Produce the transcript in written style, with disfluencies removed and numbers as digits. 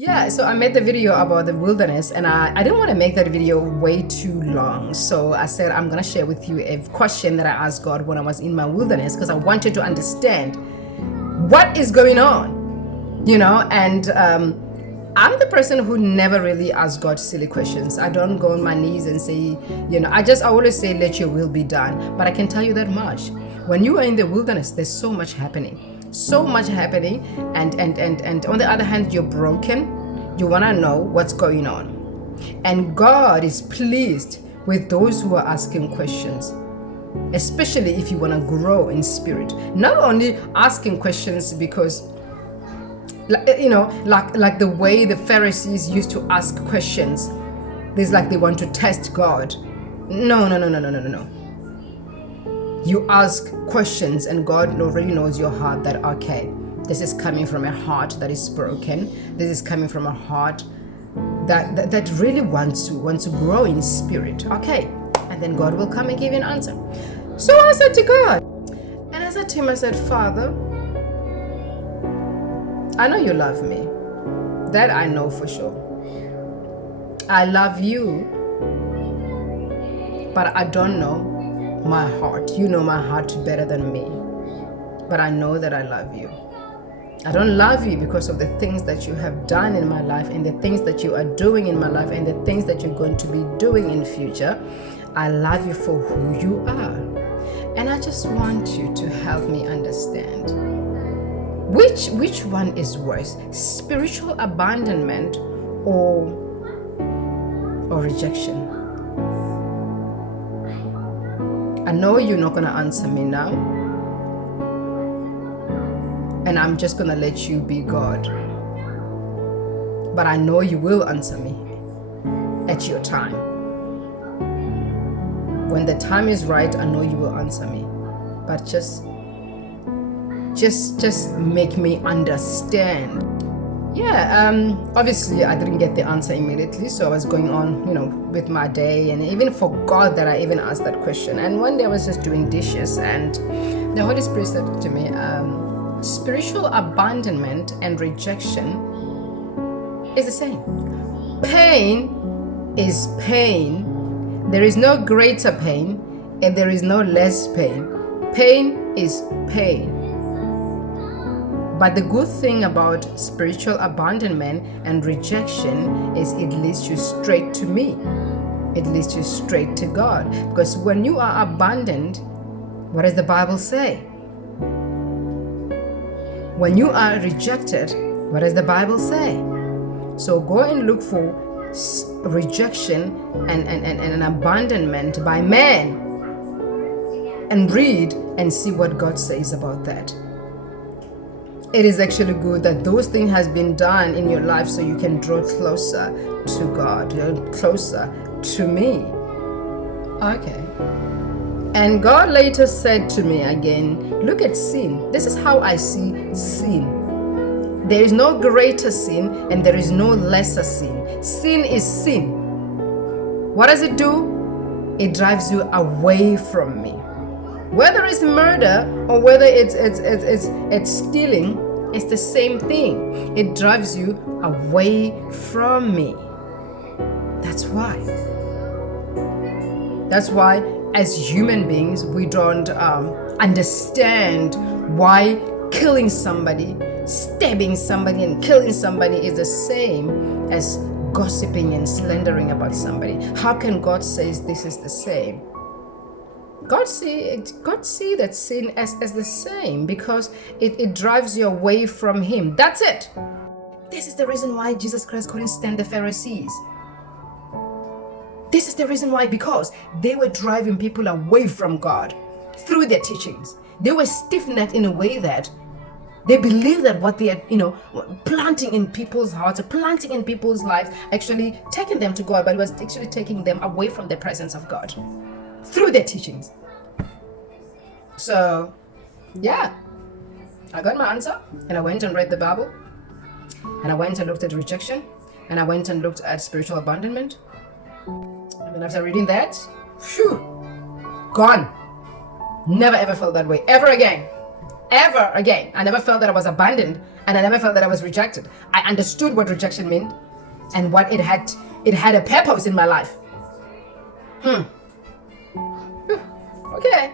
Yeah, so I made the video about the wilderness, and I didn't want to make that video way too long. So I said I'm going to share with you a question that I asked God when I was in my wilderness, because I wanted to understand what is going on, and I'm the person who never really asks God silly questions. I don't go on my knees and say, I always say, let your will be done. But I can tell you that much. When you are in the wilderness, there's so much happening. So much happening, and on the other hand, you're broken. You want to know what's going on, and God is pleased with those who are asking questions, especially if you want to grow in spirit. Not only asking questions because, like the way the Pharisees used to ask questions, there's like they want to test God. No. You ask questions, and God already knows your heart, that okay, this is coming from a heart that is broken. This is coming from a heart that really wants to grow in spirit. Okay, and then God will come and give you an answer. So I said to God, and I said to him, I said, Father, I know you love me. That I know for sure. I love you, but I don't know my heart. You know my heart better than me. But I know that I love you. I don't love you because of the things that you have done in my life, and the things that you are doing in my life, and the things that you're going to be doing in future. I love you for who you are. And I just want you to help me understand which one is worse, spiritual abandonment or rejection. I know you're not going to answer me now, and I'm just going to let you be God. But I know you will answer me at your time. When the time is right, I know you will answer me. But just make me understand. Yeah, obviously I didn't get the answer immediately, so I was going on, with my day, and even forgot that I even asked that question. And one day I was just doing dishes, and the Holy Spirit said to me, spiritual abandonment and rejection is the same. Pain is pain. There is no greater pain, and there is no less pain. Pain is pain. But the good thing about spiritual abandonment and rejection is it leads you straight to me. It leads you straight to God. Because when you are abandoned, what does the Bible say? When you are rejected, what does the Bible say? So go and look for rejection and an abandonment by man, and read and see what God says about that. It is actually good that those things has been done in your life so you can draw closer to God, closer to me. Okay. And God later said to me again, look at sin. This is how I see sin. There is no greater sin and there is no lesser sin. Sin is sin. What does it do? It drives you away from me. Whether it's murder or whether it's stealing, it's the same thing. It drives you away from me. That's why. That's why, as human beings, we don't understand why killing somebody, stabbing somebody, and killing somebody is the same as gossiping and slandering about somebody. How can God say this is the same? God see that sin as the same because it drives you away from Him. That's it. This is the reason why Jesus Christ couldn't stand the Pharisees. This is the reason why, because they were driving people away from God through their teachings. They were stiff-necked in a way that they believed that what they are, planting in people's hearts, planting in people's lives, actually taking them to God, but it was actually taking them away from the presence of God through their teachings. So, yeah, I got my answer, and I went and read the Bible, and I went and looked at rejection, and I went and looked at spiritual abandonment. And then after reading that, gone. Never ever felt that way ever again. I never felt that I was abandoned and I never felt that I was rejected. I understood what rejection meant and what it had. It had a purpose in my life. Okay.